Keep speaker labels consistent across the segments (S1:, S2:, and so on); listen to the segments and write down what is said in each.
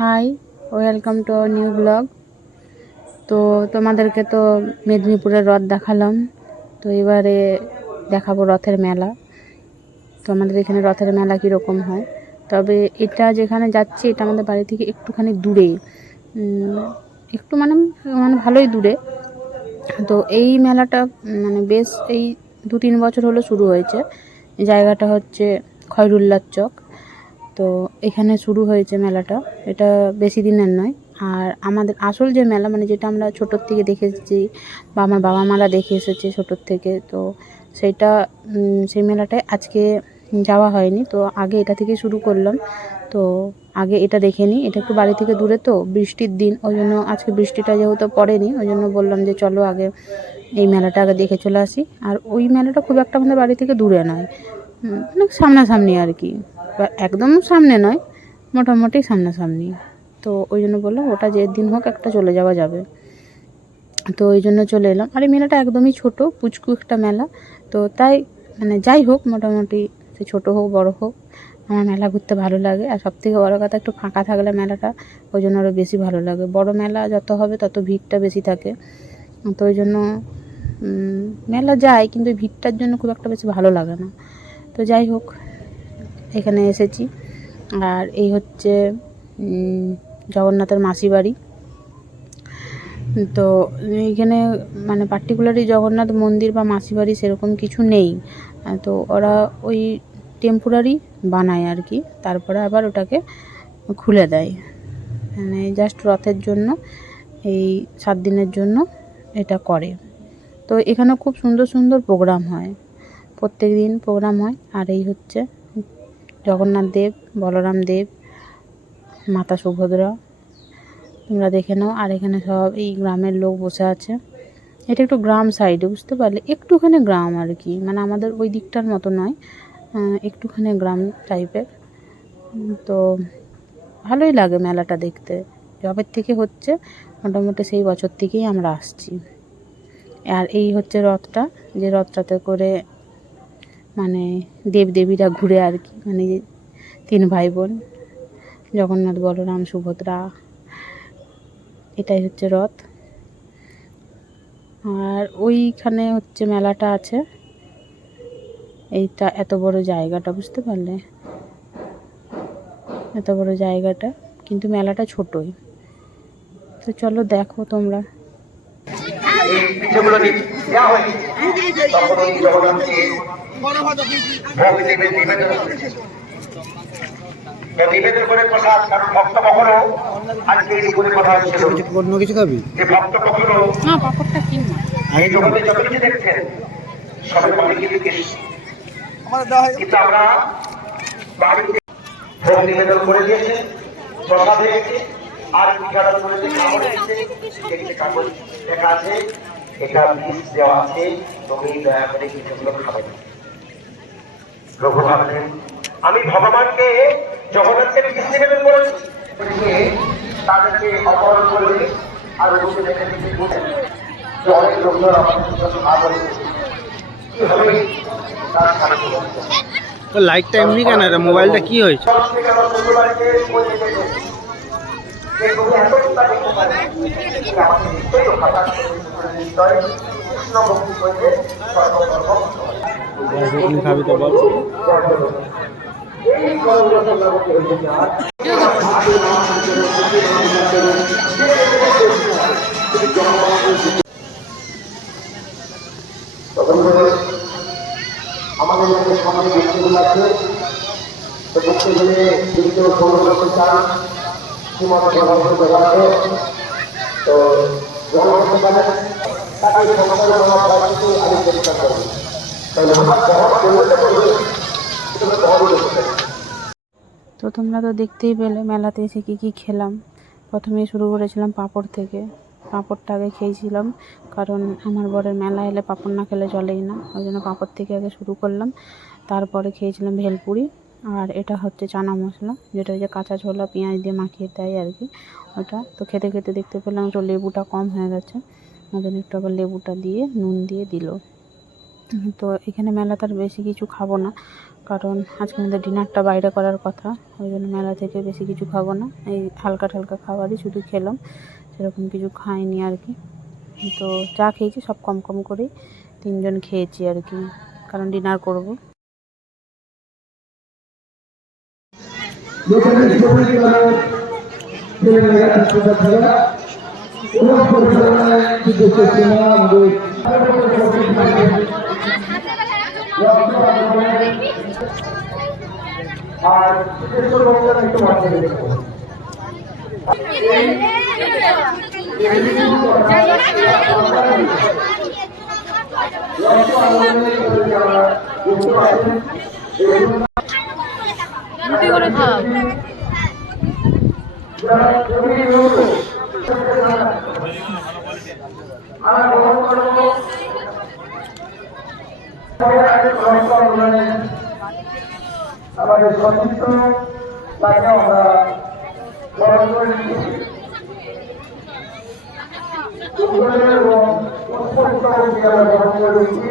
S1: Hi welcome to new blog তো তোমাদেরকে তো মেদিনীপুরের রথ দেখালাম। তো এবারে দেখাবো রথের মেলা। তো আমাদের এখানে রথের মেলা কীরকম হয়? তবে এটা যেখানে যাচ্ছে, এটা আমাদের বাড়ি থেকে একটুখানি দূরে একটু মানে মানে ভালোই দূরে। তো এই মেলাটা মানে বেশ এই দু তিন বছর হলো শুরু হয়েছে। জায়গাটা হচ্ছে খয়রুল্লার চক। তো এখানে শুরু হয়েছে মেলাটা। এটা বেশি দিনের নয়। আর আমাদের আসল যে মেলা মানে যেটা আমরা ছোটোর থেকে দেখে এসেছি বা আমার বাবা মারা দেখে এসেছে ছোটোর থেকে তো সেটা সেই মেলাটায় আজকে যাওয়া হয়নি। তো আগে এটা থেকে শুরু করলাম। তো আগে এটা দেখে নিই। এটা একটু বাড়ি থেকে দূরে তো বৃষ্টির দিন। ওই জন্য আজকে বৃষ্টিটা যেহেতু পড়েনি ওই জন্য বললাম যে চলো আগে এই মেলাটা আগে দেখে চলে আসি। আর ওই মেলাটা খুব একটা আমাদের বাড়ি থেকে দূরে নয়। উম, মানে সামনাসামনি আর কি। একদম সামনে নয়, মোটামুটি সামনাসামনি। তো ওই জন্য বললাম, ওটা যে দিন হোক একটা চলে যাওয়া যাবে। তো ওই জন্য চলে এলাম। আর এই মেলাটা একদমই ছোট, পুচকু একটা মেলা। তো তাই মানে যাই হোক, মোটামুটি সে ছোটো হোক, বড় হোক, আমার মেলা ঘুরতে ভালো লাগে। আর সবথেকে বড় কথা, একটু ফাঁকা থাকলে মেলাটা ওই জন্য আরও বেশি ভালো লাগে। বড় মেলা যত হবে, তত ভিড়টা বেশি থাকে। তো ওই জন্য মেলা যায়, কিন্তু ভিড়টার জন্য খুব একটা বেশি ভালো লাগে না। তো যাই হোক এখানে এসেছি। আর এই হচ্ছে জগন্নাথের মাসি বাড়ি। তো এইখানে মানে পার্টিকুলারলি জগন্নাথ মন্দির বা মাসি বাড়ি সেরকম কিছু নেই। তো ওরা ওই টেম্পোরারি বানায় আর কি। তারপরে আবার ওটাকে খুলে দেয়। মানে জাস্ট রথের জন্য, এই সাত দিনের জন্য এটা করে। তো এখানে খুব সুন্দর সুন্দর প্রোগ্রাম হয়। প্রত্যেক দিন প্রোগ্রাম হয়। আর এই হচ্ছে জগন্নাথ দেব, বলরাম দেব, মাতা সুভদ্রা। তোমরা দেখে নাও, আর এখানে সব এই গ্রামের লোক বসে আছে। এটা একটু গ্রাম সাইডে বুঝতে পারলে? একটুখানি গ্রাম আর কি মানে আমাদের ওই দিকটার মতো নয়। একটুখানি গ্রাম টাইপের তো ভালোই লাগে মেলাটা দেখতে। যবের থেকে হচ্ছে, মোটামুটি সেই বছর থেকেই আমরা আসছি। আর এই হচ্ছে রথটা, যে রথটাতে করে মানে দেবদেবীরা ঘুরে আর কি মানে তিন ভাই বোন জগন্নাথ বলরাম সুভদ্রা এটাই হচ্ছে রথ আর ওইখানে হচ্ছে মেলাটা আছে এইটা এত বড় জায়গাটা বুঝতে পারলে এত বড় জায়গাটা কিন্তু মেলাটা ছোটই তো চলো দেখো তোমরা
S2: এই পিঠেগুলো দেবে
S3: অন্য কিছু খাবি
S2: দিয়েছে আর পিঠাটা করে লেখা আছে, এটা বিষ দেওয়া আছে তুমি দয়া করে পিঠেগুলো খাবে ভাবলেন আমি ভগবানকে জগন্নাথকে বিষ নিবেদন করেছি তাদেরকে অপহরণ করবে আর দেখে যে অনেক লোকজন আমাদের জন্য কি হবে? তার খারাপ
S3: লাইটটা এমনি কেন? এটা মোবাইলটা কি হয়েছে? খাবি তো বল
S2: আমাদের মধ্যে সামনে ব্যক্তিগুলো আছে তো ব্যক্তিগুলো যদি কেউ করতে চান নেওয়া চেষ্টা করবে
S1: তো তোমরা তো দেখতেই পেলে, মেলাতে এসে কী কী খেলাম। প্রথমে শুরু করেছিলাম পাঁপড় থেকে। পাঁপড়টা আগে খেয়েছিলাম, কারণ আমার বরের মেলা এলে পাঁপড় না খেলে চলেই না। ওই জন্য পাঁপড় থেকে আগে শুরু করলাম। তারপরে খেয়েছিলাম ভেলপুরি, আর এটা হচ্ছে চানা মশলা, যেটা ওই যে কাঁচা ছোলা, পেঁয়াজ দিয়ে মাখিয়ে দেয় আর কি, ওটা। তো খেতে খেতে দেখতে পেলাম একটু লেবুটা কম হয়ে গেছে জন্য একটু আবার লেবুটা দিয়ে, নুন দিয়ে দিল। তো এখানে মেলাতে আর বেশি কিছু খাব না, কারণ আজকে আমাদের ডিনারটা বাইরে করার কথা, ওই জন্য মেলা থেকে বেশি কিছু খাব না। এই হালকা ঠালকা খাবারই শুধু খেলাম, সেরকম কিছু খাইনি আর কি। তো যা খেয়েছি সব কম কম করেই তিনজন খেয়েছি আর কি, কারণ ডিনার করব।
S2: আর
S1: রুটি করে
S2: আমাদের সচিত্র তাকে আমরা স্মরণ করে নিচ্ছি এবং পুষ্পস্তবককে আমরা গ্রহণ করে নিচ্ছি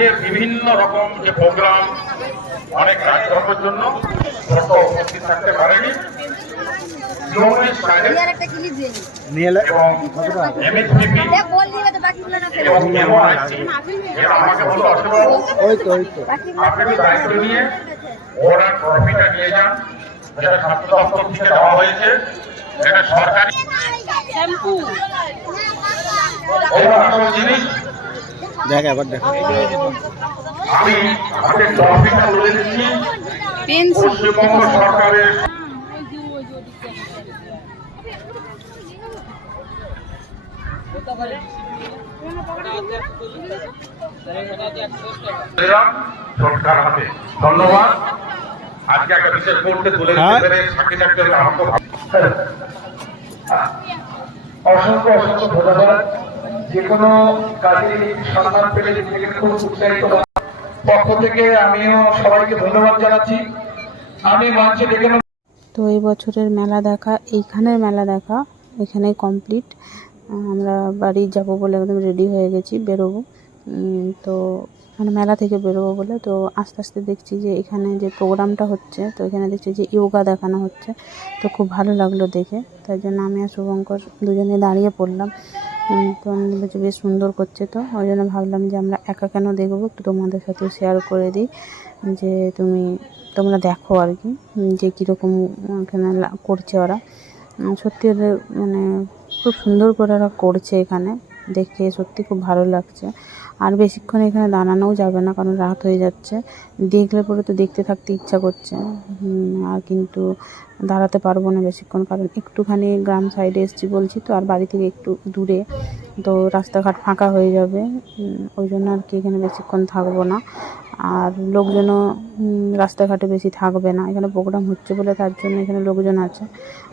S2: রথের বিভিন্ন রকম যে প্রোগ্রাম অনেক কার্যক্রমের জন্য উপস্থিত থাকতে পারেনি আপনি দায়িত্ব নিয়ে ওরা ট্রফিটা নিয়ে যান এটা স্বাস্থ্য দপ্তর থেকে দেওয়া হয়েছে এটা সরকারি জিনিস
S3: দেখ একবার দেখ।
S2: আমি হাতে ট্রফিটা তুলে দিচ্ছি পশ্চিমবঙ্গ সরকারের সরকার হাতে ধন্যবাদ। আজকে একটা বিশেষ মুহূর্তে তুলে দিতে
S3: হ্যাঁ।
S2: পেরে সাক্ষী থাকতে আমাকে অসংখ্য অসংখ্য ধন্যবাদ। যে কোনো সম্মান পেলে উৎসাহিত পক্ষ থেকে আমিও সবাইকে ধন্যবাদ জানাচ্ছি। আমি ডেকে
S1: তো এই বছরের মেলা দেখা, এইখানের মেলা দেখা এখানে কমপ্লিট আমরা বাড়ি যাব বলে একদম রেডি হয়ে গেছি, বেরোবো। তো মানে মেলা থেকে বেরোবো বলে, তো আস্তে আস্তে দেখছি যে এখানে যে প্রোগ্রামটা হচ্ছে, তো এখানে দেখছি যে ইয়োগা দেখানো হচ্ছে। তো খুব ভালো লাগল দেখে, তাই জন্য আমি আর শুভঙ্কর দুজনে দাঁড়িয়ে পড়লাম। তো বেশ সুন্দর করছে তো। ওই জন্য ভাবলাম যে আমরা একা কেন দেখব? একটু তোমাদের সাথে শেয়ার করে দিই যে তুমি, তোমরা দেখো আর কি যে কীরকম এখানে করছে ওরা। সত্যি ওদের মানে খুব সুন্দর করে ওরা করছে এখানে। দেখে সত্যি খুব ভালো লাগছে। আর বেশিক্ষণ এখানে দাঁড়ানোও যাবে না, কারণ রাত হয়ে যাচ্ছে। দেখলে পরে তো দেখতে থাকতে ইচ্ছা করছে। আর কিন্তু দাঁড়াতে পারব না বেশিক্ষণ, কারণ একটুখানি গ্রাম সাইডে এসেছি বলছি তো, আর বাড়ি থেকে একটু দূরে। তো রাস্তাঘাট ফাঁকা হয়ে যাবে। ওই জন্য আর কি এখানে বেশিক্ষণ থাকব না। আর লোকজনও রাস্তাঘাটে বেশি থাকবে না। এখানে প্রোগ্রাম হচ্ছে বলে তার জন্য এখানে লোকজন আছে।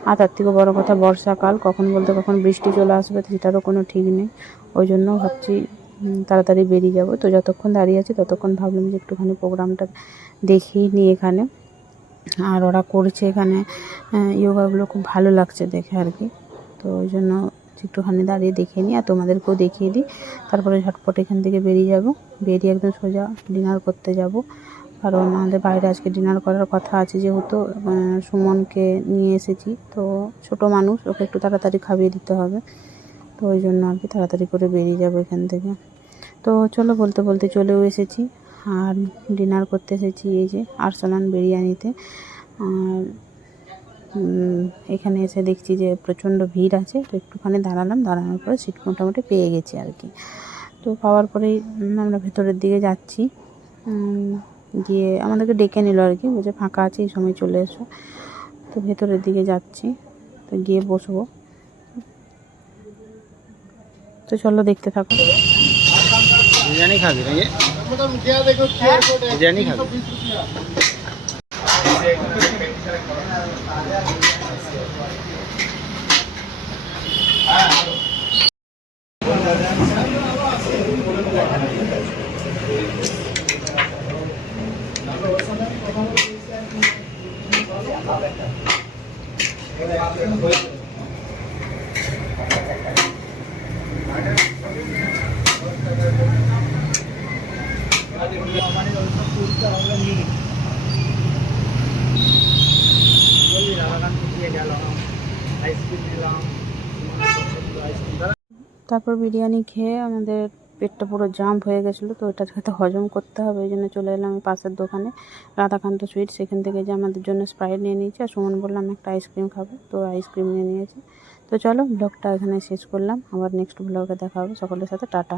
S1: আর তার থেকে বড় কথা, বর্ষাকাল, কখন বলতে কখন বৃষ্টি চলে আসবে সেটারও কোনো ঠিক নেই। ওই জন্য ভাবছি তাড়াতাড়ি বেরিয়ে যাব। তো যতক্ষণ দাঁড়িয়ে আছি ততক্ষণ ভাবলাম যে একটুখানি প্রোগ্রামটা দেখেই নিই এখানে। আর ওরা করছে এখানে ইয়োগাগুলো খুব ভালো লাগছে দেখে আর কি। তো ওই জন্য একটুখানি দাঁড়িয়ে দেখে নিই আর তোমাদেরকেও দেখিয়ে দিই। তারপরে ঝটপট এখান থেকে বেরিয়ে যাব। বেরিয়ে একদম সোজা ডিনার করতে যাব। কারণ আমাদের বাইরে আজকে ডিনার করার কথা আছে যেহেতু সুমনকে নিয়ে এসেছি। তো ছোট মানুষ, ওকে একটু তাড়াতাড়ি খাইয়ে দিতে হবে। তো ওই জন্য আর কি তাড়াতাড়ি করে বেরিয়ে যাব এখান থেকে। তো চলো বলতে বলতে চলেও এসেছি। আর ডিনার করতে এসেছি এই যে আরসালান বিরিয়ানিতে। আর এখানে এসে দেখছি যে প্রচণ্ড ভিড় আছে। তো একটুখানি দাঁড়ালাম, দাঁড়ানোর পরে সিট মোটামুটি পেয়ে গেছি আর কি। তো পাওয়ার পরেই আমরা ভেতরের দিকে যাচ্ছি। গিয়ে আমাদেরকে ডেকে নিল আর কি, বলছে ফাঁকা আছে, এই সময় চলে এসো। তো ভেতরের দিকে যাচ্ছি। তো গিয়ে বসবো। তো চলো দেখতে থাকো।
S3: বিরিয়ানি খাবি নাকি? বিরিয়ানি খাবি?
S1: তারপর বিরিয়ানি খেয়ে আমাদের পেটটা পুরো জাম্প হয়ে গেছিল, তো ওটা যাতে হজম করতে হবে, ওই জন্য চলে এলাম পাশের দোকানে, রাধাকান্ত সুইট সেখান থেকে যে আমাদের জন্য স্প্রাইট নিয়ে নিয়েছি, আর সুমন বললাম একটা আইসক্রিম খাব, তো আইসক্রিম নিয়ে নিয়েছি। তো চলো ব্লগটা এখানে শেষ করলাম। আবার নেক্সট ব্লগে দেখা হবে। সকলের সাথে টাটা।